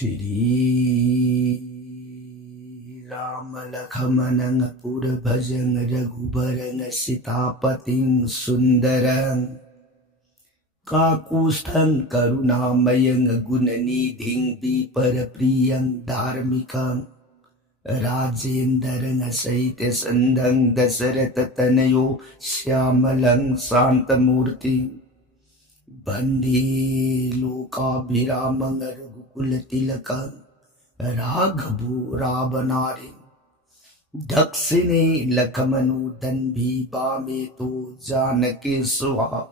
Shri Rama Lakshmana Pura Bhajan Raghubarang Sitapating Sundarang Kakusthang Karunamayang Gunanidhing Viparapriyang Dharmikang Rajendarang Saite Sandang Dasaratanayo Syamalang Santamurti Bandi Lokabhiramang Raghukulatилakang Raghavu Rabanari Daksine Lakhamanu Danbhi Bameto Janaki Suha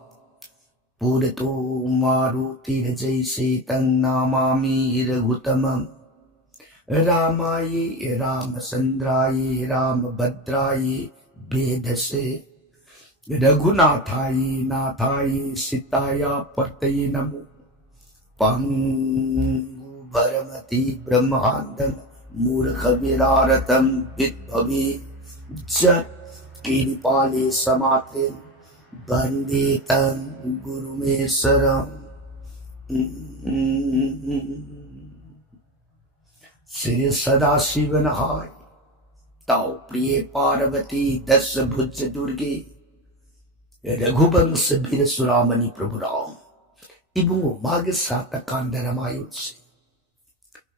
Purato Maruti Rajaise Tang Namami Raghutamam Ramaye Ramasandraye Ramabhadraye Vedase Raghunathaye Nathaye Sitaya Pattaye Namo Pangu Bharamati Brahmandam Murkha Viraratam Vidbhavi Jat Kiripale Samate Banditam Gurumesaram Sri Sadashivanahai Tau Priye Parvati Dasa Bhujja Durge Raghubang Sabir Suramani Prabhu Ram Ibungo Maga Sata Kandaramayo Se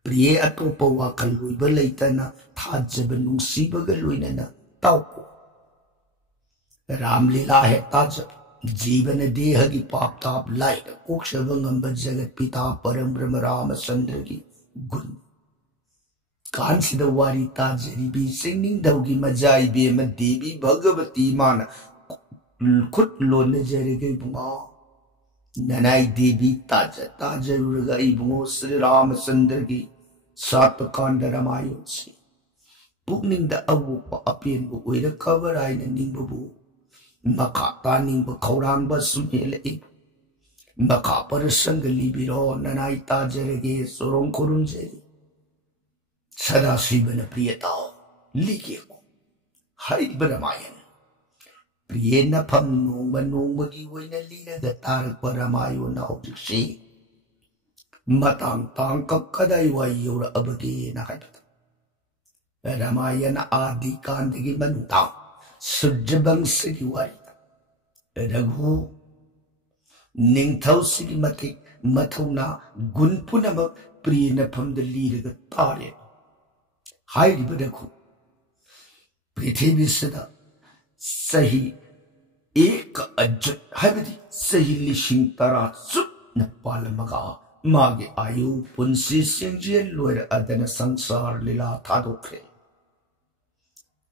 Priye Atopa Wakalui Balaitana Tajabanung Sibagalwinana Tauko Ram Lila Hai Tajab Jeevana Dehagi Pap Tap Light Kokshavangamba Jagat Pita Param Brahma Rama Sandragi Gun Kansida Wari Tajaribi Singing Daugi Majai Bema Devi Bhagavati Mana Kut Lone Jarige Bunga Nanai Devi Taja Tajaruraga Ibungo Sri Rama Sandragi Satakanda Ramayotsi Pugning the Awu Apin with a cover I and Nimbu Makata Nimbu Koramba Sumele Makapar Sangali Biro Nanai Tajarage Soron Kurunjeri Sadashivana Priyatao Likiko Hai Brahmayan Priyena Pam Noma Nomagi Wina Lina the Tarak Paramayo now to see Matang Tanka Kadaiwa Yura Abadi Nakata Ramayana Adi Kandigi Manuta Sujabang Sigi Warita Raghu Ningtau Sigi Matik Matuna Gunpunama Priyena Pam the leader the Tari Hai Badaku Prithivi Sada Sahi Ek Ajat Habiti Sahi Lishing Tara Sup Napalamaga Magi Ayu Punsi Singjian Loira Adana Sansar Lila Tadokre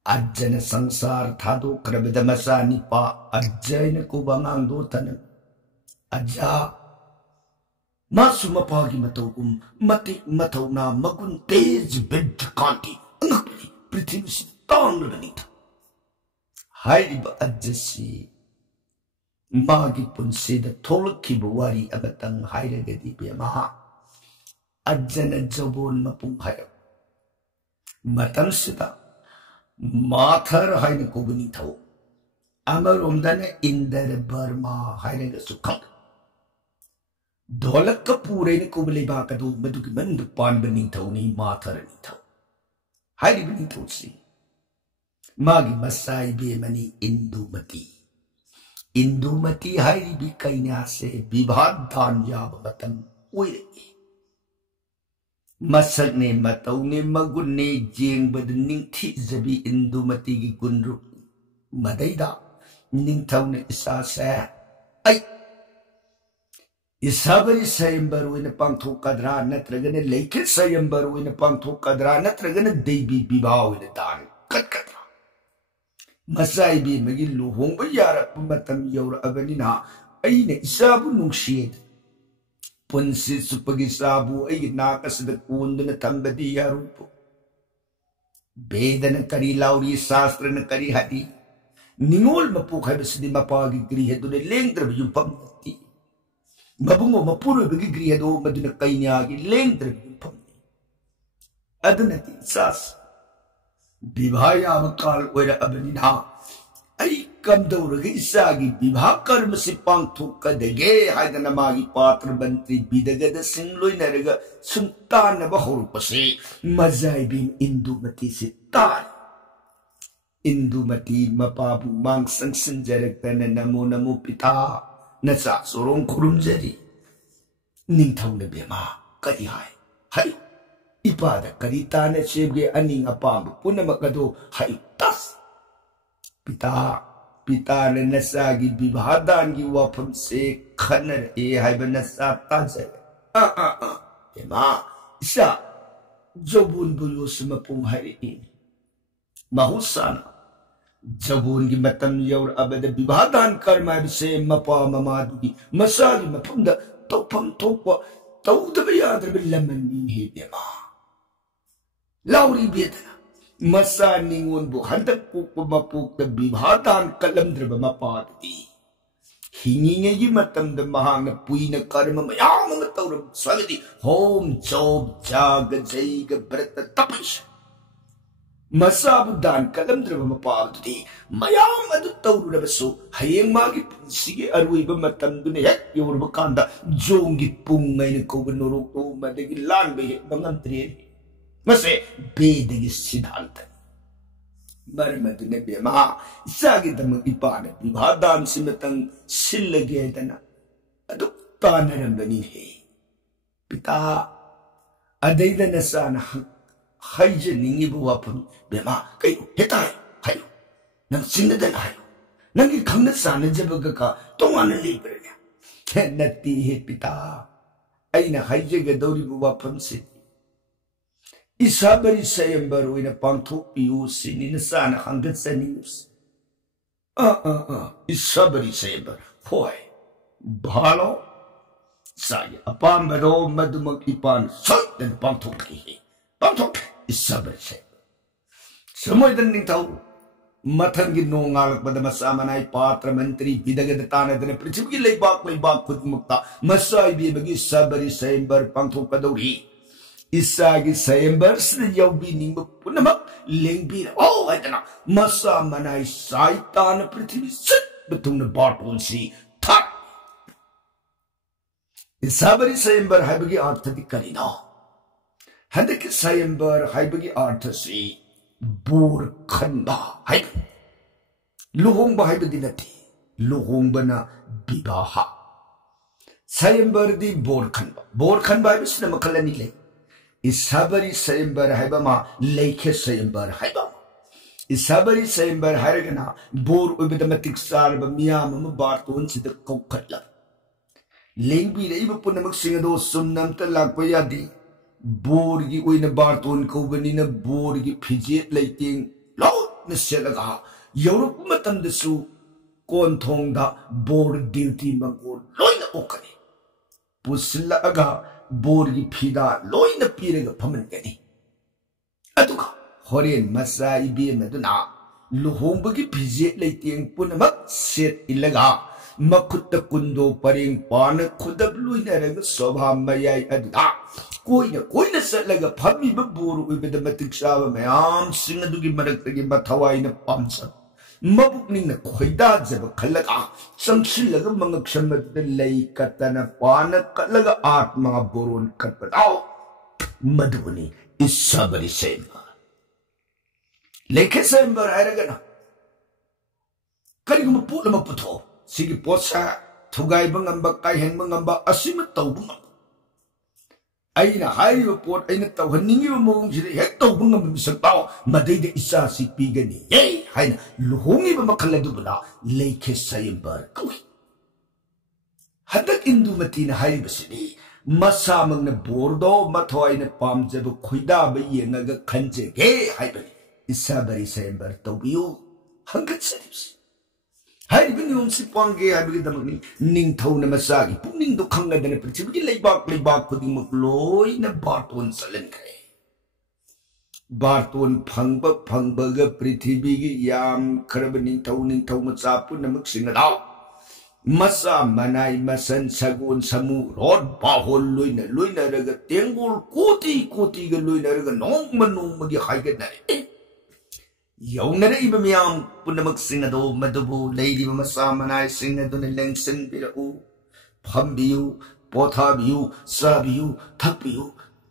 Ajana Sansar Tado Krabidamasa Nipa Ajayna Kubangang Dotan Aja Masuma Pagi Matogum Mati Matona Magun Tej Bed Kanti Prithivi Tang Ranita Haiba Ajasi Magi Punsi the Tolki Buwari Abatang Haidagadi Biamaha Ajana Jabon Mapung Hayo Matansita Mathar Haina Kubunito Amarumdana Indara Burma Haidaga Sukak Dolak Kapure Kubalibakadu Madukiman the Pan Benito ni Mathar Nito Haidi Benito si Magi Masai Bemani Indumati Indumati Haidi Bikainase Bibhad Dan Yabatan Uiri Masakne Matone Magune Jing Badaning Tizabi Indumati Gundru Madaida Ningtown Isasa Ay Isabari Sayambaru in a Pangto Kadra Natragan Lake Sayambaru in a Pangto Kadra Natragan Debi Bibao in a Dan Katkatra Masai be Magilu Homba Yara Pumatam Yora Avenina Aine Isabu Nungshed Punsi Supagisabu Ainakas the Kundana Tambadi Yarupo Bedan Kari Lauri Sastra and Kari Hadi Ningol Mapuk has the Mapagi Grihe to the length of Yumpamati Mabungo Mapuru Bigriado Maduna Kainagi length of Yumpamati Adanati Sas Bivaya Makal Weda Abenina आई कमदौरगे इसागी विवाह कर्म से पांगथोकदगे हाइदना मागी पात्र मंत्री बिदगद सिंगलोय नरगा सुंतानब हौरपसे मजाइबिन इंदुमती से तार इंदुमती मपाबु मांग संसंजरकन नमो नमो पिता नचा सोरों खुरुमजरी निंथौन बेमा करी हाय इपाद करी ताने सेबगे अनिंग अपाम पुनमकदो हाय तस पिता ने नशा की विवाहदान की वफम से खनर हाय नशा ताजे माँ इसा जबून बुलो समपुंग हरी महुसाना जबून की मतम यौर अबद विवाहदान कर्म से मपा ममादुगी मसा की मफम द तोफम तोपा तौदब यादर बिलमनी है बेमा लाउरी बेदना मसा निंगोन बु हंदक पुक मपुक द विवाहदान कलमद्रब मपादती हिंगिंगे मतम द महांग पुइन कर्म मयाम तौरम स्वगति होम जोब जाग जैग व्रत तपश मसा बुदान कलमद्रब मपादती मयाम अदु तौरबसु हयेंग मागी पुंसिगे अरुइब मतम दुने हेक योरब कांदा जोंगी पुंगैन कोब नोरो तो मदगी लानबे मंगंत्रे मसे बेदगी सिद्धांत मरमदने बेमा इसागी दम इपान विवाहदान सिमतंग सिल्लगे दना अदु तानरंबनी है पिता अदैदन सान हाइज निंगी बुवाफम बेमा कई हेता है नंग सिंगदन है नंगी खंग सान जबगा तोंगान लेबरने नत्ती है पिता अइना हाइजगे दौरी बुवाफम से इसाबरी सयंबर ओइना पांथोपियु सिनिन साना हंगत सनिउस इसाबरी सयंबर होय भालो साय अपामरो मदुमक इपान सयन पांथोपि पांथोप इसाबरी सयंबर समयदन निंथौ मथंगी नोंगालक बद मसा मनाई पात्र मंत्री बिदगद तानदन पृथ्वी लेबाक खुदमुक्ता मसाई बेबगी इसाबरी सयंबर पांथोपदौरी इसागी सयंबर से यौबी निंब पुनमक लेंबी ओ हैतना मसा मनाई साइतान पृथ्वी सत बतुन बाटोन सी था इसाबरी सयंबर हाइबगी अर्थ दि करिना हदक सयंबर हाइबगी अर्थ सी बोर खंबा हाइब लुहोंबा हाइबदी नथि लुहोंबना विवाह सयंबर दि बोर खंबा हाइबसिना मखलनी ले इसाबरी सयंबर हाइबमा लेखे सयंबर हाइबा इसाबरी सयंबर हाइरगना बोर उबद मतिक सारब मियाम म बारतोन सिद कोखटला लेंबी रेब पुनमक सिंगदो सुमनम त लाप यादी बोर की ओइन बारतोन कोबनी न बोर की फिजेत लेटिंग लो न सेलगा यूरोप मतम दसु कोन थोंगदा बोर ड्यूटी मंगो लोइन ओकने पुसलगा बोर की फिदा लोइन पीरगा फमनगनी अदुगा होरेन मसा इबे मदुना लुहोंबगी फिजेत लेटिंग पुनमक सेट इलगा मखुत कुंदो परेंग पान खुदब लुइनरग शोभा मयाई अदुदा कोइना सलगा फमी बोर उबद मतिक साब मयाम सिंग अदुगी मरक्तगी मथवाइन पामसा मबुकनिंग खोइदा जब खलगा संगसिलग मंगक समद लई कतन पान कलगा आत्मा बोरोन कटपदाओ मधुनी इसाबरी सेंबर लेखे सेंबर आयरगना करिगम पुलम पुथो सिगी पोसा थुगाइब ngamba काइहेनब ngamba असिम तौब ngamba अइना हाइब पोट अइना तौहनिंगिब मोंगसिद हेक तौब ngamba मिसक्ताओ मदैदे इसा सि पीगनी ये हाइना लुहोंगिब मखल अदुबना लेखे सयंबर कौइ हदक इंदुमतीना हाइबसिनी मसामंगना बोरदो मथवाइना पामजब खुइदाब येंगगा खंजेगे हाइबनी इसाबरी सयंबर तौबियो हंगत सरिब्स हाइबी नियम से पांगे हाइबी दमनी निंथौना मसागी पुनिंग दो खंगदने पृथ्वी लेबाक खुदिमक लोइना बारतोन सलनखरे बारतोन फंगबग पृथ्वी की याम खरब निंथौ मचा पुनमक सिंगदाव मसा मनाई मसन सगोन समू रोड बाहोल लोइना रग तेंगोल कोटी ग लोइना रग नोंग मगी हाइगदने ꯌꯧꯅꯔꯛꯏꯕ ꯃꯤꯌꯥꯝ ꯄꯨꯝꯅꯃꯛꯁꯤꯡ ꯑꯗꯣ ꯃꯗꯨꯕꯨ ꯂꯩꯔꯤꯕ ꯃꯆꯥ ꯃꯅꯥꯏꯁꯤꯡ ꯑꯗꯨꯅ ꯂꯦꯡꯁꯤꯟꯕꯤꯔꯛꯎ ꯐꯝꯕꯤꯌꯨ ꯄꯣꯊꯥꯕꯤꯌꯨ ꯆꯥꯕꯤꯌꯨ ꯊꯛꯄꯤꯌꯨ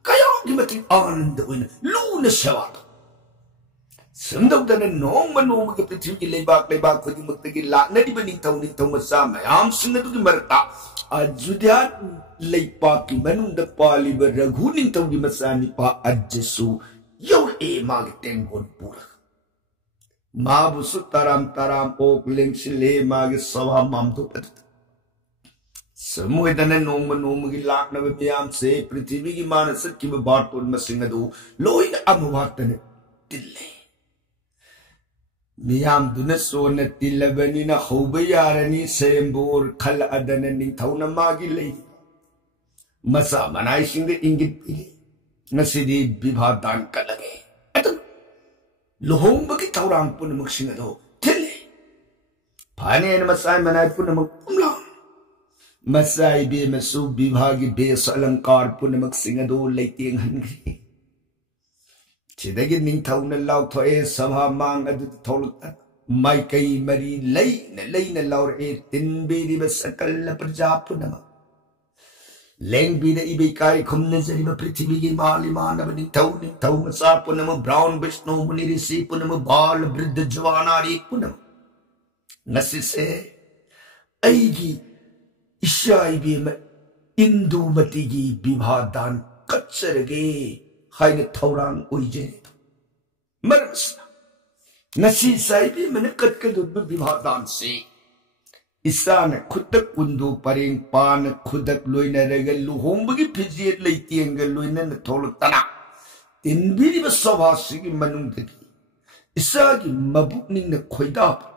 ꯀꯌꯥꯒꯤ ꯃꯇꯤꯛ ꯑꯥꯅꯟꯗ ꯑꯣꯏꯅ ꯂꯨꯅ ꯁꯦꯕꯥ ꯇꯧ ꯁꯝꯗꯧꯗꯅ ꯅꯣꯡꯃ ꯅꯣꯡꯃꯒꯤ ꯄ꯭ꯔꯤꯊꯤꯕꯤꯒꯤ ꯂꯩꯕꯥꯛ ꯈꯨꯗꯤꯡꯃꯛꯇꯒꯤ ꯂꯥꯛꯅꯔꯤꯕ ꯅꯤꯡꯊꯧ ꯃꯆꯥ ꯃꯌꯥꯝꯁꯤꯡ ꯑꯗꯨꯒꯤ ꯃꯔꯛꯇ ꯑꯌꯨꯙ꯭ꯌꯥ ꯂꯩꯄꯥꯛꯀꯤ ꯃꯅꯨꯡꯗ ꯄꯥꯜꯂꯤꯕ ꯔꯘꯨ ꯅꯤꯡꯊꯧꯒꯤ ꯃꯆꯥꯅꯤꯄꯥ ꯑꯖꯁꯨ ꯌꯧꯔꯛꯑꯦ ꯃꯥꯒꯤ ꯇꯦꯡꯒꯣꯟ ꯄꯨꯔꯒ ꯃꯥꯕꯨꯁꯨ ꯇꯔꯥꯝ ꯑꯣꯛ ꯂꯦꯡꯁꯤꯜꯂꯦ ꯃꯥꯒꯤ ꯁꯚꯥ ꯃꯥꯝꯗꯣꯞ ꯁꯃꯣꯏꯗꯅ ꯅꯣꯡꯃ ꯅꯣꯡꯃꯒꯤ ꯂꯥꯛꯅꯕ ꯃꯤꯌꯥꯝꯁꯦ ꯄ꯭ꯔꯤꯊꯤꯕꯤꯒꯤ ꯃꯥꯅ ꯆꯠꯈꯤꯕ ꯕꯥꯔꯇꯣꯟ ꯃꯁꯤꯡ ꯑꯗꯨ ꯂꯣꯏꯅ ꯑꯃꯋꯥꯠꯇꯅ ꯇꯤꯜꯂꯦ ꯃꯤꯌꯥꯝꯗꯨꯅ ꯆꯣꯟꯅ ꯇꯤꯜꯂꯕꯅꯤꯅ ꯍꯧꯕ ꯌꯥꯔꯅꯤ ꯁꯦꯝꯕꯣꯔ ꯈꯜꯂꯛꯑꯗꯅ ꯅꯤꯡꯊꯧꯅ ꯃꯥꯒꯤ ꯂꯩꯔꯤꯕ ꯃꯆꯥ ꯃꯅꯥꯏꯁꯤꯡꯗ ꯏꯪꯒꯤꯠ ꯄꯤꯔꯤ ꯉꯁꯤꯗꯤ ꯕꯤꯚꯥ ꯗꯥꯟ ꯀꯠꯂꯒꯦ ꯑꯗꯨꯅ ꯂꯨꯍꯣꯡꯕꯒꯤ ꯊꯧꯔꯥꯡ ꯄꯨꯝꯅꯃꯛꯁꯤꯡ ꯑꯗꯨ ꯊꯤꯜꯂꯤ ꯐꯅꯦꯅ ꯃꯆꯥ ꯃꯅꯥꯏ ꯄꯨꯝꯅꯃꯛ ꯄꯨꯝꯂꯥ ꯃꯆꯥ ꯏꯕꯦꯝꯃꯁꯨ ꯕꯤꯚꯥꯒꯤ ꯚꯦꯁ ꯑꯂꯪꯀꯥꯔ ꯄꯨꯝꯅꯃꯛꯁꯤꯡ ꯑꯗꯨ ꯂꯩꯇꯦꯡꯍꯟꯈ꯭ꯔꯦ ꯁꯤꯗꯒꯤ ꯅꯤꯡꯊꯧꯅ ꯂꯥꯎꯊꯣꯛꯑꯦ ꯁꯚꯥ ꯃꯥꯡ ꯑꯗꯨꯗ ꯊꯣꯛꯂꯛꯇ ꯃꯥꯏꯀꯩ ꯃꯔꯤ ꯂꯩꯅ ꯂꯥꯎꯔꯛꯑꯦ ꯇꯤꯟꯕꯤꯔꯤꯕ ꯁꯀꯜ ꯄ꯭ꯔꯖꯥ ꯄꯨꯝꯅꯃꯛ ꯂꯦꯡꯕꯤꯔꯛꯏꯕ ꯏꯀꯥꯏ ꯈꯨꯝꯅꯖꯔꯤꯕ ꯄ꯭ꯔꯤꯊꯤꯕꯤꯒꯤ ꯃꯥꯟꯅꯕ ꯅꯤꯡꯊꯧ ꯃꯆꯥ ꯄꯨꯝꯅꯃꯛ ꯕ꯭ꯔꯥꯎꯟ ꯕꯤꯁꯅꯨ ꯃꯨꯅꯤ ꯔꯤꯁꯤ ꯄꯨꯝꯅꯃꯛ ꯕꯥꯜ ꯕ꯭ꯔꯤද්ධ ꯖꯋꯥꯅꯥꯔꯤ ꯄꯨꯝꯅꯃꯛ ꯉꯁꯤꯁꯦ ꯑꯩꯒꯤ ꯏꯆꯥ ꯏꯕꯦꯝꯃ ꯏꯟꯗꯨꯃꯇꯤꯒꯤ ꯕꯤꯚꯥ ꯗꯥꯟ ꯀꯠꯆꯔꯒꯦ 하이네 타우랑 의제 말았어 나시 사이비면 끝까지 비하단시 이사네 쿠덕 군도 빠링 빠는 쿠덕 로이나레가 루홍버기 피지에 레이티엔가 로이나는 돌았다나 딘비리버 서바시기 만웅데기 이사기 마북닝네 코이다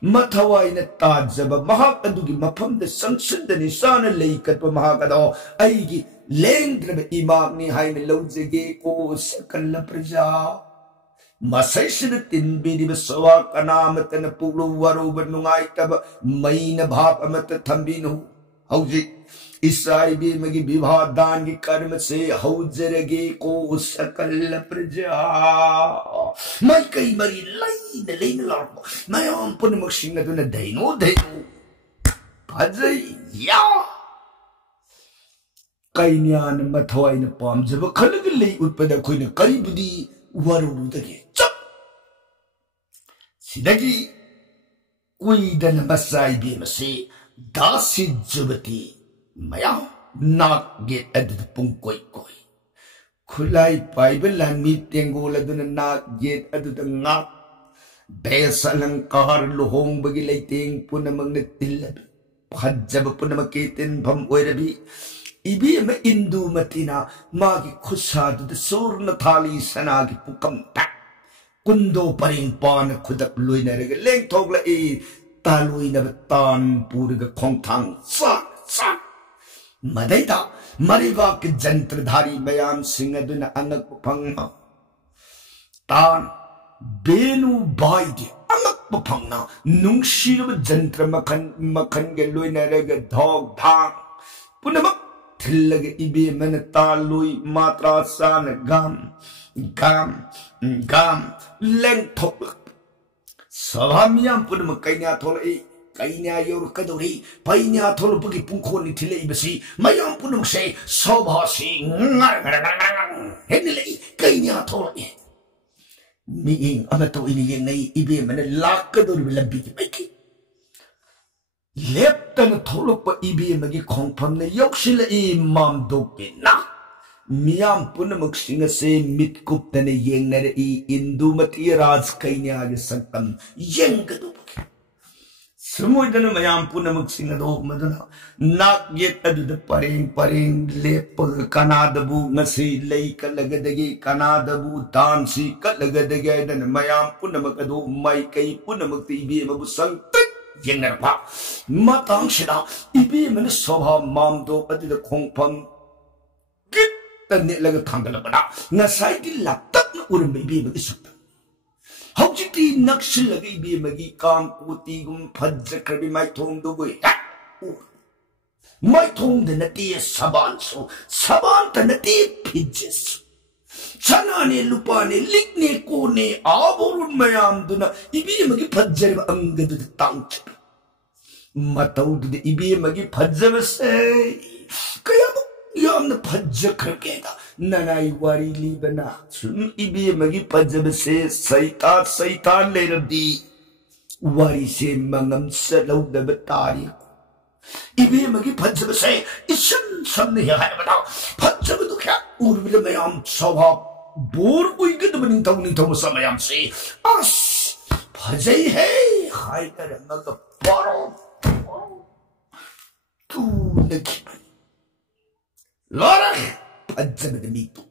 마타와이네 따자바 마학 아두기 마팜데 상신데니 사네 레이kat바 마하가도 아이기 ꯂꯦꯡꯗ꯭ꯔꯕ ꯏꯃꯥꯛꯅꯤ ꯍꯥꯏꯅ ꯂꯧꯖꯒꯦꯀꯣ ꯁꯀꯜ ꯄ꯭ꯔꯖꯥ ꯃꯁꯩꯁꯤꯗ ꯇꯤꯟꯕꯤꯔꯤꯕ ꯁꯚꯥ ꯀꯅꯥꯃꯠꯇꯅ ꯄꯨꯛꯂꯧ ꯋꯥꯔꯧꯕ ꯅꯨꯡꯉꯥꯏꯇꯕ ꯃꯩꯅ ꯚꯥꯞ ꯑꯃꯠꯇ ꯊꯝꯕꯤꯅꯨ ꯍꯧꯖꯤꯛ ꯏꯆꯥ ꯏꯕꯦꯝꯃꯒꯤ ꯕꯤꯚꯥ ꯗꯥꯟꯒꯤ ꯀꯔꯃꯁꯦ ꯍꯧꯖꯔꯒꯦꯀꯣ ꯁꯀꯜ ꯄ꯭ꯔꯖꯥ ꯃꯥꯏꯀꯩ ꯃꯔꯤ ꯂꯩꯅ ꯂꯥꯎꯔꯛꯄ ꯃꯌꯥꯝ ꯄꯨꯝꯅꯃꯛꯁꯤꯡ ꯑꯗꯨꯅ ꯙꯩꯅꯣ ꯐꯖꯩ ꯌꯥ ꯀꯩꯅ꯭ꯌꯥꯅ ꯃꯊꯋꯥꯏꯅ ꯄꯥꯝꯖꯕ ꯈꯜꯂꯒ ꯂꯩ ꯎꯠꯄꯗ ꯑꯩꯈꯣꯏꯅ ꯀꯔꯤꯕꯨꯗꯤ ꯋꯥꯔꯧꯔꯨꯗꯒꯦ ꯆꯞ ꯁꯤꯗꯒꯤ ꯀꯨꯏꯗꯅ ꯃꯆꯥ ꯏꯕꯦꯝꯃꯁꯤ ꯗꯥꯁꯤ ꯖꯨꯕꯇꯤ ꯃꯌꯥꯝ ꯅꯥꯛ ꯒꯦꯠ ꯑꯗꯨꯗ ꯄꯨꯡꯀꯣꯏ ꯈꯨꯠꯂꯥꯏ ꯄꯥꯏꯕ ꯂꯥꯟꯃꯤ ꯇꯦꯡꯒꯣꯜ ꯑꯗꯨꯅ ꯅꯥꯛ ꯒꯦꯠ ꯑꯗꯨꯗ ꯉꯥꯛ ꯚꯦꯁ ꯑꯂꯪꯀꯥꯔ ꯂꯨꯍꯣꯡꯕꯒꯤ ꯂꯩꯇꯦꯡ ꯄꯨꯝꯅꯃꯛꯅ ꯇꯤꯜꯂꯕꯤ ꯐꯖꯕ ꯄꯨꯝꯅꯃꯛꯀꯤ ꯇꯤꯟꯐꯝ ꯑꯣꯏꯔꯕꯤ 이비엠 인두마티나 마기 쿠사두드 소르나 탈리 사나기 푸캄타 군도 빠링빠나 쿠닥 루이나르게 랭톡라 이 탈루이나 딴 부르가 콩탕 싹 마데이다 마리바크 전트르다리 마얌 싱아두나 안악 팡나 딴 베누 바이디 안악 팡나 눅시르 전트르 마칸게 루이나르게 덕당 पुनः थिल्लगे इबे मन तालुई मात्रा सान गाम लेंग थोक सभामियां पुनः कैन्या थोले कैन्या योर कदोरी पैन्या थोल पगी पुंखोनी थिले इबसी मयां पुनः से सभासी हेनिले कैन्या थोले मीइंग अमतो इनी येंगई इबे मन लाक कदोरी लब्बी की पैकी leptan tholopa ibemagi khongphamne yokshila I mamdopina miyam punamak singase mitkuptane yengnare I indumati raj kainya ge sankam yengadu samoidana mayam punamak singado madana nak yet adu pareng lep kanadabu ngasi lei kalagadagi kanadabu dansi kalagadagi dan mayam punamak adu mai kai punamak ibemabu sank yengarpa matang shida ibi men sobha mamdo adida khongpham git tane laga thangalabana ngasai di laptak na urum ibi magi sukta hawjiti nakshil laga ibi magi kam puti gum phajja krabi mai thong do boi mai thong de nati saban ta nati pijis chana सनाने लुपाने लिखने कोने आभोरुन मयामदुना इबेमगी फज्जरब अंगदुद तांगच मतौदुद इबेमगी फज्जबसे कयाम यामना फज्जखरकेदा ननाई वारी लिबना सुन इबेमगी फज्जबसे सैतान लेरबदी वारी से मंगम सलौदब तारी इबेमगी फज्जबसे इसन समने है बताओ फज्जबदु क्या उर्बिल मयाम सवा बोर उइगदब निंथौ समयाम से अस फजै है हाइदर मग पारो तू नखि लरख फज्जबद मीतु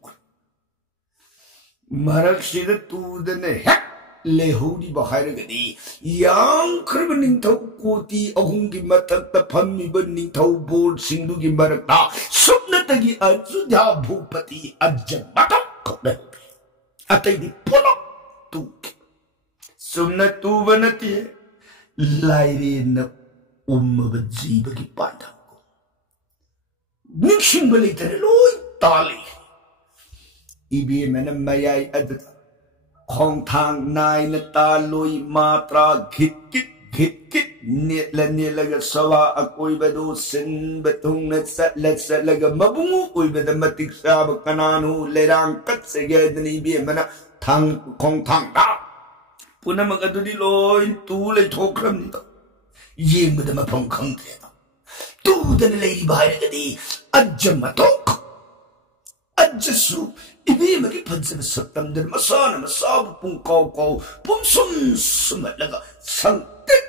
मरक सिद तूदने हेक लेहोरी बहारगदी yang खरब निंथौ कोटी अहुंगी मथक फम्मीब निंथौ बोर्ड सिंधुगी मरकता सुप्नतगी अजुधा भूपति अज्जमतक खबे अतैदी पोलक तू सुम्न तू बनती है लाइरे न उम्मब जीवगी पांडा को निक्षिंग बलितरे लोई ताली इबे मन मयाई अदता खोंग थांग नाई न तालोई मात्रा घिट घिट नेलग सवा अकोई बदो सिन बतुंग न सलग मबुंगु कोई बद मतिक साब कनानु लेरांग कत से गेदनी बे मना थांग खोंग थांग दा पुनमग अदुदी लोई तू ले ठोक्रम नि तो ये मद मफंग खंगते तू दन लेई बाहरगदी अज्जमतोक अज्जसु इबेमगी फज्जब सत्तमदर मसान मसाब पुंकाव काव पुमसुम सुमलगा संकट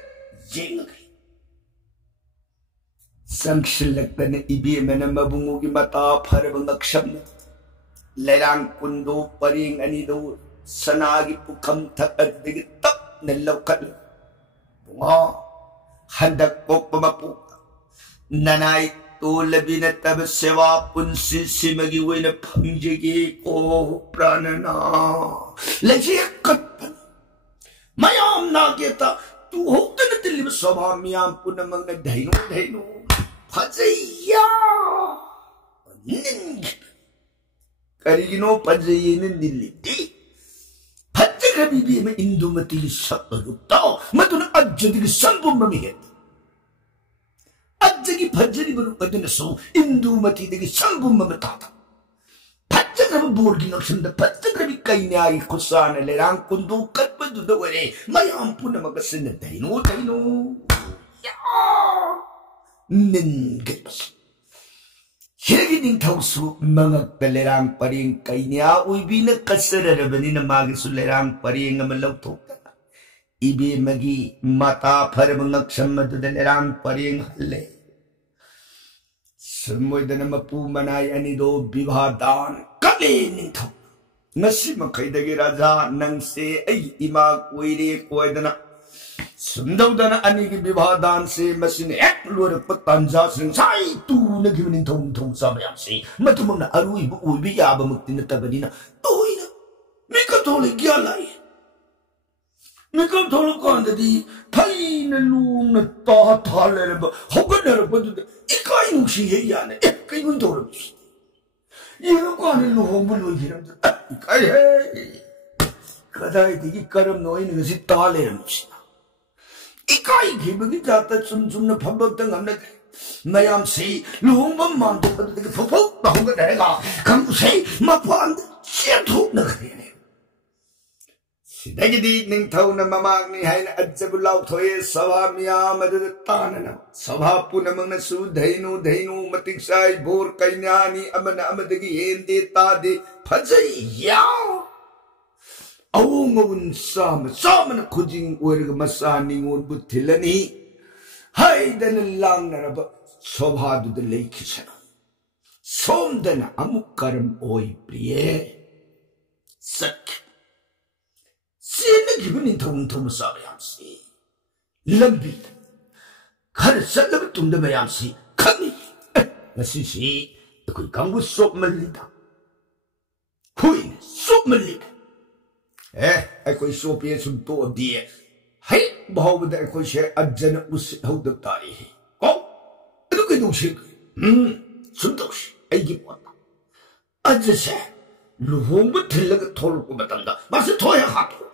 जेंगई संक्षलकन इबेमन मबुंगुगी मता फरब नक्षम लेरांग कुंदो परिंग अनिदो सनागी पुखम थकदिग तप नलौकल बुंगा हंदक पोकमपु ननाई तो लबिन तब सेवा पुंसी सिमगी वे न फंजेगी को प्राणना लजे कत्पन मयाम नागेता तू होते न दिल्ली में सभा मियाम पुनमंग न धैनु फजैया करीनो फजैया न दिल्ली दी फजै कभी भी में इंदुमती की सत्ता मतुन अज्जदी की संबुम में है अज्जगी फज्जरी बरु अदनसो इंदुमती देगी संबुम ममताता फज्जगर बोर्गी नक्षन द फज्जगर कइन्याई खुसान लेरांग कुंदु कत्बदु दवरे मयाम पुनमगसन दैनो या निंगस हिरगी निंथौसु मंगक लेरांग परिंग कइन्या उइबिन कसररबनि न मागिसु लेरांग परिंग अम लौथोक इबे मगी माता फरब नक्षम लेरांग परिंग हल्ले समुदन मपू मनाई अनिदो विवादान कले निंथौ नसी मखैदगी राजा नंगसे ऐ इमा कोइरे कोइदना सुंदौदन अनिगी विवादान से मसिन एक लोरप तंजा संसाई तू नगी निंथौ सामयासी मतुमना अरुइबु उइबि याब मुक्ति नतबनिना तोइना मिकतोले ग्यालाई मिकम थोलो कांददी फाइन लूंग न ता थालेरब होगनरबदु इकाई नुसी है याने कई गुन तोरबिस ये काने लोहम लोइरम इकाई है कदाई दिगी करम नोइन गसि तालेरमसी इकाई गिबगी जाता सुम न फबक तंगमने मयाम से लोहम मांतो पदे फफो होग रहेगा कम से मफान चेथु न खरे सिदगदी निंथौ न ममागनि हाइन अज्जबुलाउ थोये सभा मियाम अदद तानना सभा पुनमंग सु धैनु मतिक साई बोर कन्यानी अमन अमदगी हेंदे तादे फजै या अवुंगुन सामन खुजिंग ओरग मसा निंगोन बुथिलनी हाइदन लांगनरब सभादुद लेखिसना सोमदन अमुक कर्म ओई प्रिय सख्य सेन गिबनि थौ सामयासी लंबी खर सलब तुंद मयासी खनि नसिसी कोई कांगु सोप मल्लिदा हुई सोप मल्लिदा कोई सोप ये सुन तो दिए है बहुवद कोई शे अज्जन उस हौद तारी है को अदु के दोषे सुन दोष ऐगी पोता अज्ज से luhomba thillaga tholko matanda mase thoya hato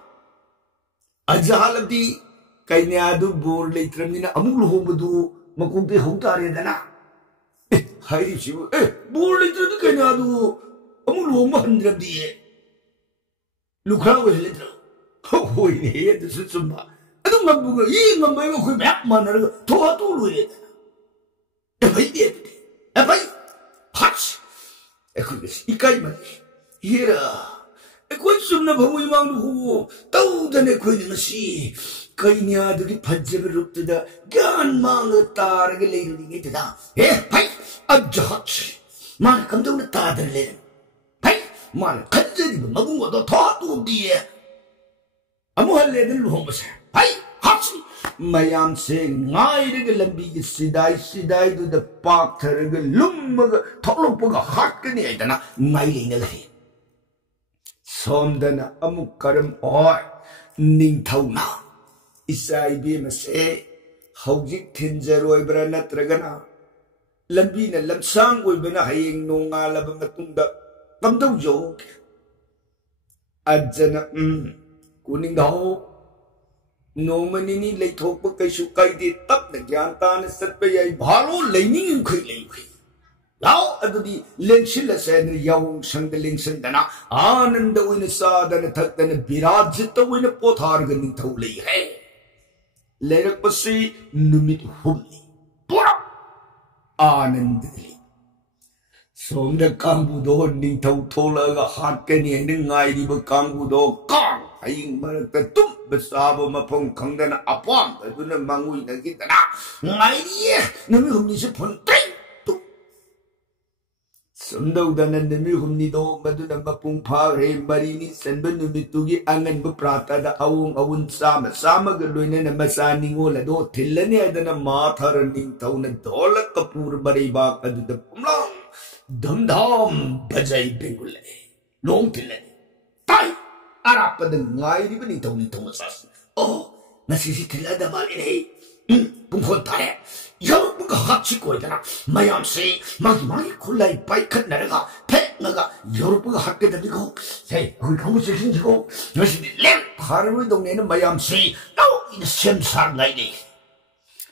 ajahalabdi kainadu bor leitramnina amul luhomba du makungte hongtare dana hai sibu bor leitramni kainadu amul luhomba handrabdi lukha wehledra hoi ne de sumba adu ngabuga yi ngamai ko map manara thoha to luye bai de bai hats ikai ma hira ekoi sumna bhamu imang hu tau dane khoi ni si kainya du phajjab rup da gyan mang tar ge le ri ge da bai ajhat man kam du na ta da le bai man khajjari magung do tho tu di amu halle de lu hom sa bai hats mayam se ngai de lambi gi sidai du da pak thar ge lum ga tholop ga hat ke ni ai da na ngai le na le somdana amuk karam oi ning thauna isai bi ma se haujik thinjaroi bra natragana lambi na lamsang oi bana hayeng nonga laba matungda kamdau jo ajana kuning daw nomani leithok pa kaisu kaidi tap na gyan ta na satpa yai bhalo leining khoi lei lao adudi lengsil la sen yaung sang de lengsen dana ananda wina sa dana thak dana birajit wina pothar ga ning thau lei hai lerak pasi numit humni pura anand li somda kambu do ning thau thola ga hat ke ni ning ngai ri ba kambu do kang aing marak ta tum besaba mapong khangdana apam aduna mangui na gi dana ngai ri numi humni se phon Sumdaudan nami humni do maduna mapung phare marini senba numitugi angan bu prata da awun sama galoina na masani ngola do thillane adana mathar ning tauna dola kapur bari ba adu pumlang dhamdham bajai bengule long thillane tai arapad ngai ri bani tauni thomasas oh nasisi thillada mali nei pungkhon tare 여러분과 같이 거이잖아 마ям씨 마기 콜라이 바이크 나라가 패나가 여러분과 함께 다니고 헤이 거기 가무실 신지고 열심히 램 바람을 동네는 마ям씨 나오 이는 셈살나이니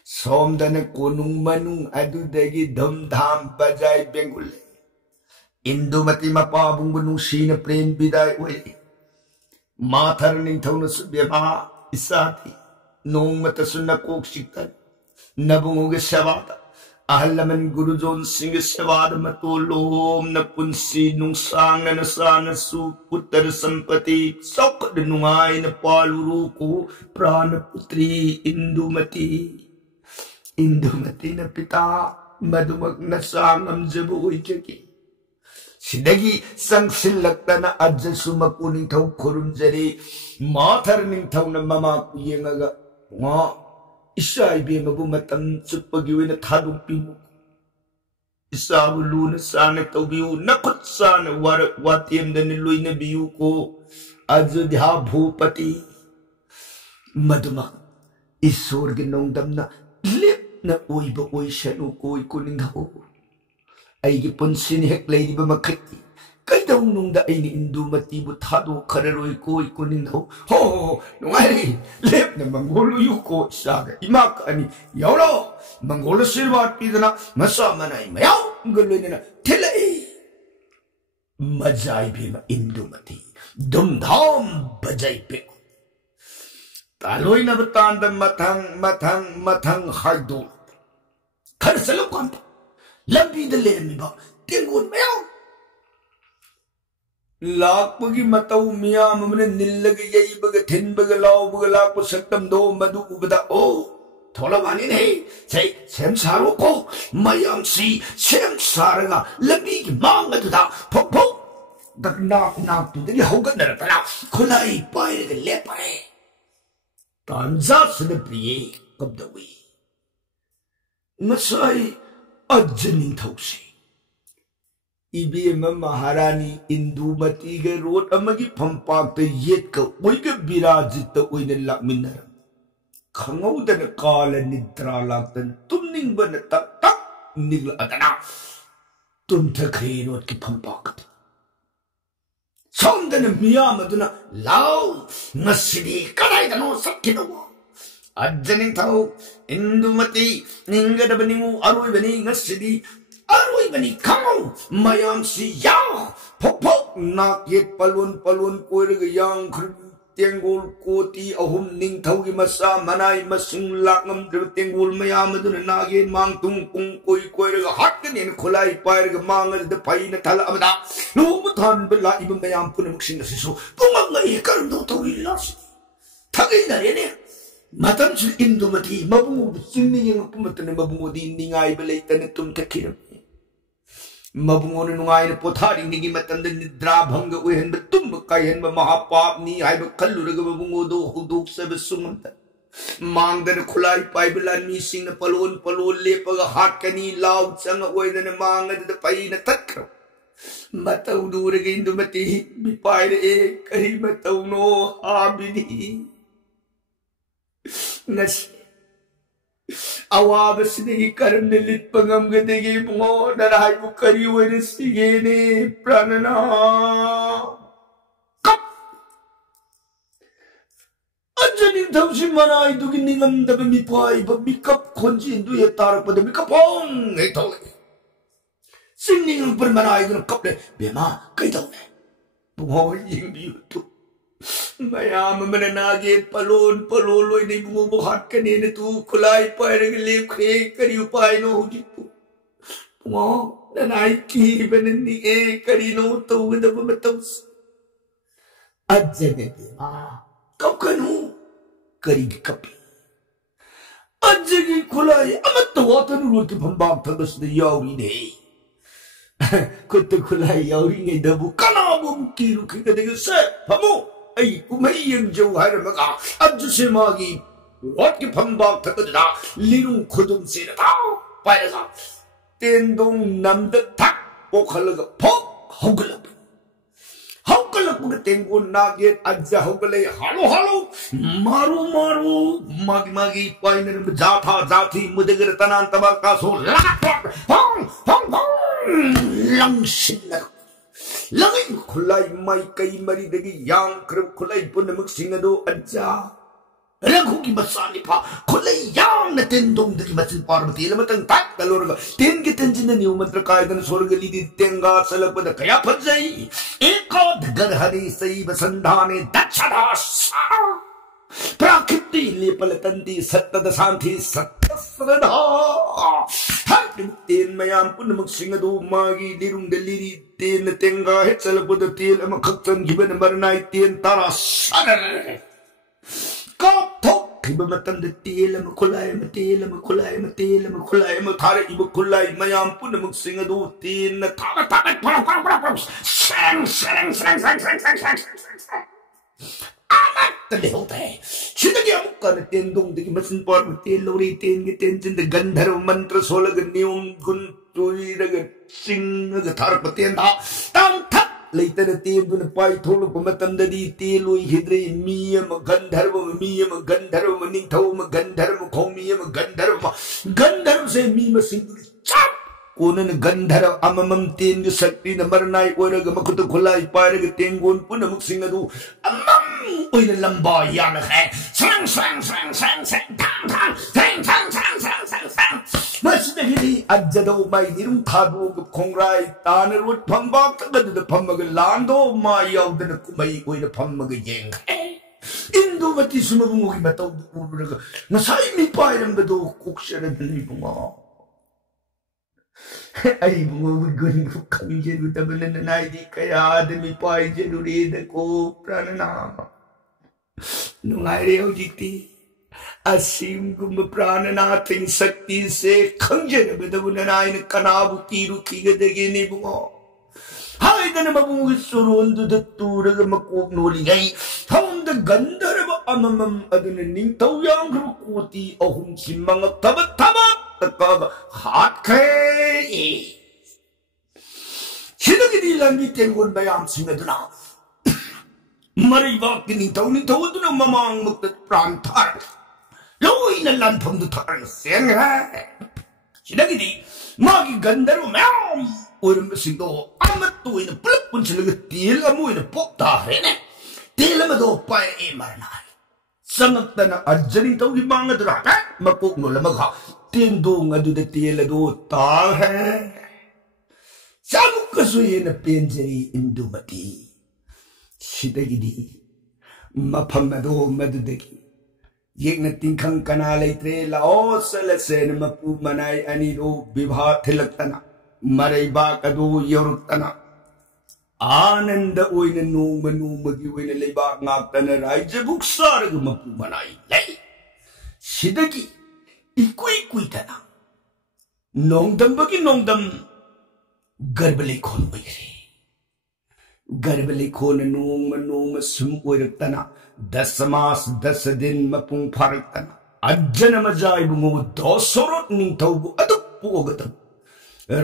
somdana kunung manung adudagi dhamdham bajai bengule indumati mapabung bunung sina prem biday uli mathar ning thauna subeba isati nong mata sunna kok siktan Nabunguge Savada, Ahalaman Gurujon Singh Savada Matolom, Napunsi, Nung Sang and Asana Su, Puttar Sampati, Sok the Nungai, Napaluruku, Prana Putri, Indumati Napita, Madumak Nasang Amjabu Jaki. Sidagi Sang Silaktana Ajasuma Kuning Tau Kurumjari, Matharning Tauna Mama Yengaga. Isai be mabu matam chupagi wena thadung pimu isabu luna sana tawbiu nakut sana warak watiem dan luina biu ko ajodha bhupati madumak isor ginong damna lip na oiba oi shanu koi kuning ho ai gi punsin hek lady ba makhati kaidong nung da ai ni indumati bu thadu khararoi koi kuning ho ho nungai lep na mangolo yu ko saga imak ani yawlo mangolo silwa pidana masa manai mayaw ngolena thelai majai be ma indumati dumdham bajai pe taloi na batanda mathang haidu khar salo kan lambi de le mi ba tengun mayaw Lakpagi matau miyam amne nillaga yaibaga thinbaga laubaga lakpa saktam do madu ubada o thola bani nei sei sem saro ko mayam si sem saraga labi ki manga tu da phok phok dak nak tu de hogat na ta khulai pai de le pai tanza sne priye kabdawi masai ajni thausi Ibima Maharani Indumati ga road amagi pampak te yet ka oiga birajit ta oina lakminaram khangau dan kala nidra laktan tumning ban tak nigla atana tum thakhe road ki pampak ꯁꯣꯝꯗꯅ ꯃꯤꯌꯥꯝ ꯑꯗꯨꯅ ꯂꯥꯎ ꯉꯁꯤꯗꯤ ꯀꯗꯥꯏꯗꯅꯣ ꯆꯠꯈꯤꯗꯧꯕ ꯑꯖ ꯅꯤꯡꯊꯧ ꯏꯟꯗꯨꯃꯇꯤ ꯅꯤꯡꯒꯗꯕ ꯅꯤꯡꯉꯨ ꯑꯔꯣꯏꯕꯅꯤ ꯉꯁꯤꯗꯤ ꯑꯔꯣꯏꯕꯅꯤ ꯈꯪꯉꯨ ꯃꯌꯥꯝꯁꯤ ꯌꯥꯎ ꯐꯣꯛ ꯐꯣꯛ ꯅꯥꯛ ꯌꯦꯠ ꯄꯂꯣꯟ ꯄꯂꯣꯟ ꯀꯣꯏꯔꯒ ꯌꯥꯡꯈ꯭ꯔꯕ ꯇꯦꯡꯒꯣꯜ ꯀꯣꯇꯤ ꯑꯍꯨꯝ ꯅꯤꯡꯊꯧꯒꯤ ꯃꯆꯥ ꯃꯅꯥꯏ ꯃꯁꯤꯡ ꯂꯥꯛꯉꯝꯗ꯭ꯔꯕ ꯇꯦꯡꯒꯣꯜ ꯃꯌꯥꯝ ꯑꯗꯨꯅ ꯅꯥꯒꯦꯟ ꯃꯥꯡꯇꯨꯡ ꯄꯨꯡ ꯀꯣꯏ ꯀꯣꯏꯔꯒ ꯍꯥꯠꯀꯅꯦꯅ ꯈꯨꯠꯂꯥꯏ ꯄꯥꯏꯔꯒ ꯃꯥꯡꯉꯗ ꯐꯩꯅ ꯊꯜꯂꯛꯑꯕꯗ ꯅꯣꯡꯃ ꯊꯥꯟꯕ ꯂꯥꯛꯏꯕ ꯃꯌꯥꯝ ꯄꯨꯝꯅꯃꯛꯁꯤꯡ ꯑꯁꯤꯁꯨ ꯄꯨꯡꯉꯛꯉꯛꯏ ꯀꯔꯝꯗꯧ ꯇꯧꯔꯤ ꯂꯥꯛꯁꯤ ꯊꯒꯩꯅꯔꯦꯅꯦ ꯃꯇꯝꯁꯤ ꯏꯟꯗꯨꯃꯇꯤ ꯃꯕꯨꯡꯕꯨ ꯆꯤꯡꯅ ꯌꯦꯡꯉꯛꯄ ꯃꯇꯝꯗ ꯃꯕꯨꯡꯗꯤ ꯅꯤꯡꯉꯥꯏꯕ ꯂꯩꯇꯅ ꯇꯨꯝꯊꯈꯤꯔꯝꯃꯤ ꯃꯕꯨꯡꯅ ꯅꯨꯡꯉꯥꯏꯅ ꯄꯣꯊꯥꯔꯤꯉꯩꯒꯤ ꯃꯇꯝꯗ ꯅꯤꯗ꯭ꯔꯥ ꯚꯪꯒ ꯑꯣꯏꯍꯟꯕ ꯇꯨꯝꯕ ꯀꯥꯏꯍꯟꯕ ꯃꯍꯥꯄꯥꯞꯅꯤ ꯍꯥꯏꯕ ꯈꯜꯂꯨꯔꯒ ꯃꯕꯨꯡꯗꯣ ꯍꯧꯗꯣꯛꯆꯕ ꯁꯨꯡꯉꯝꯗ ꯃꯥꯡꯗꯅ ꯈꯨꯠꯂꯥꯏ ꯄꯥꯏꯕ ꯂꯥꯟꯃꯤꯁꯤꯡꯅ ꯄꯂꯣꯟ ꯄꯂꯣꯟ ꯂꯦꯞꯄꯒ ꯍꯥꯠꯀꯅꯤ ꯂꯥꯎ ꯆꯪꯉ ꯑꯣꯏꯗꯅ ꯃꯥꯡꯉꯗꯨꯗ ꯐꯩꯅ ꯇꯠꯈ꯭ꯔꯕ ꯃꯇꯧꯗꯨ ꯎꯔꯒ ꯏꯟꯗꯨꯃꯇꯤ ꯃꯤꯄꯥꯏꯔꯛꯑꯦ ꯀꯔꯤ ꯃꯇꯧꯅꯣ ꯍꯥꯕꯤꯅꯤ ngasi awa besini karne lit pangamgadegi mo narai bukari wene sigene pranana kap anjani thamsi manai dugi ningam da mi pai ba mi kap khonji indu ye tarak pada mi kapong ei thole singning per manai gun kap le bema kai thole bungo ying bi tu Maya mananagi palon paloloy na bumubuhat kanina tu kulay pa rin kre kariyo pa no dito. Mo nanay kiban ni karino to na bumataws. Adjane kapkanu karig kapi. Adjane kulay amat tawatan ulot ki pambag tagas na yawi ne. Kuto kulay yawi ngay dabu kanabong kilo kikadaga sa pamo. Ay kumahiyang jawhar mga adjusimagi what ki pambag takadra linong kudong sila tao para sa tendong namdatak o kalaga pok haugalap mga tenggon nagit adja haugalay halo maru magi pay na rin jata jati mudagar tanan tabag kaso lakak hong langsin na Langin kulay may kay maridagi yang kerap kulay pun na magsingado adja. Raghugi masani pa kulay yang na tendong dagi masin parvati lamatang tak kalorga ten gitanjin na niyo mantra kaya na sorga lidi tenga salagpada kaya padzay eka dagarhani say basandhane dachadasa prakiti lepalatanti sattada santi sattasrada ten mayam pun na magsingado magi lirung daliri ten na tenga het salagpada ten amakaktan giban na maranay ten tara sanar katok iba matanda ten amakulay makulay matara iba kulay mayam pun na magsingado ten na tara sang amat talihote sinagi amukka na tendong dagi masin parma ten lori ten giten jinda gandhara mantra solaga niyong guntuy raga sing raga tharpa ten da tam thak laita na ten na pai tholo pamatanda di teloy hidre miya ma gandharva ningthaw ma gandharva khomiya ma gandharva se mi masing chap Kuna na gandhara amamam ten ga sakti na maranay oraga makuto kulay paraga tenggon po na magsingado amam oy na lamba yan kay sang mas nagili adja daw may nirong tado gap kongray tanarot pambak tagad na pamagalando mayaw na kumay oy na pamagayeng Indumati sumabunguki mataw na nasay mi payang gado kuksya na dalibong Ay bumubugon ko kami dyan utaban na nanay di kaya dami pa ay dyan urida ko prana na nung ayaw diti asim gumaprana natin sakti se kang dyan na badaw nanay nagkanabo tiro kigadagin bungo hay na mabungit suruan dudatura ga makuknulingay haun da ganda na ba amamam adanin tawyang rukuti ahong si mga tabat-tabat hot kay Sinagi lang ni tenggon bayam singaduna Maribak kinitaw ni tawo doon ang mamang magtatrantar Loy na lantong dutarang senga Sinagi di magiganda ro meow Uram na sindo amat tuwi na pulap पुंचलग तेल अमुइन पोक्ता है ने तेल में दो पाए ए मरना संगतना अर्जनी तो की मांग तो रहा मकोक नो लमखा तेन दो ngadu de तेल दो ता है सामुक सुये न पेंजरी इंदुमती सिदगिदी मफम दो मदुदगी येक न तिंखंग कना लेत्रे लाओ सलसेन मपु मनाई अनि दो विवाह थिलक्तना मरैबा कदो यौरक्तना आनंद ओइन नोंग नोंगगी ओइन लेबा ngakतना राज्य बुक्सारग मपु मनाई ले सिदगी इकुई कुइतना नोंगदम नोंगदम गर्भले खोन ओइरे गर्भले खोन नोंग सुम ओइरक्तना 10 मास 10 दिन मपुंग फारक्तना अज्जन मजाई बुंगो दोसरोट निंथौबु अदु पोगदम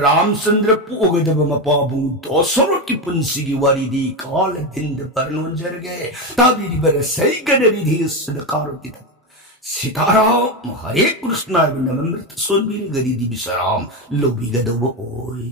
रामचंद्र पोगदब मपाबु दोसरोट की पुंसी की वारीदी काल दिन बरलोन जरगे ताबिरी बर सही गदरिदी सदकारोति सीताराम हरे कृष्ण नमृत सोनबीर गरीदी बिसराम लोबी गदब ओय।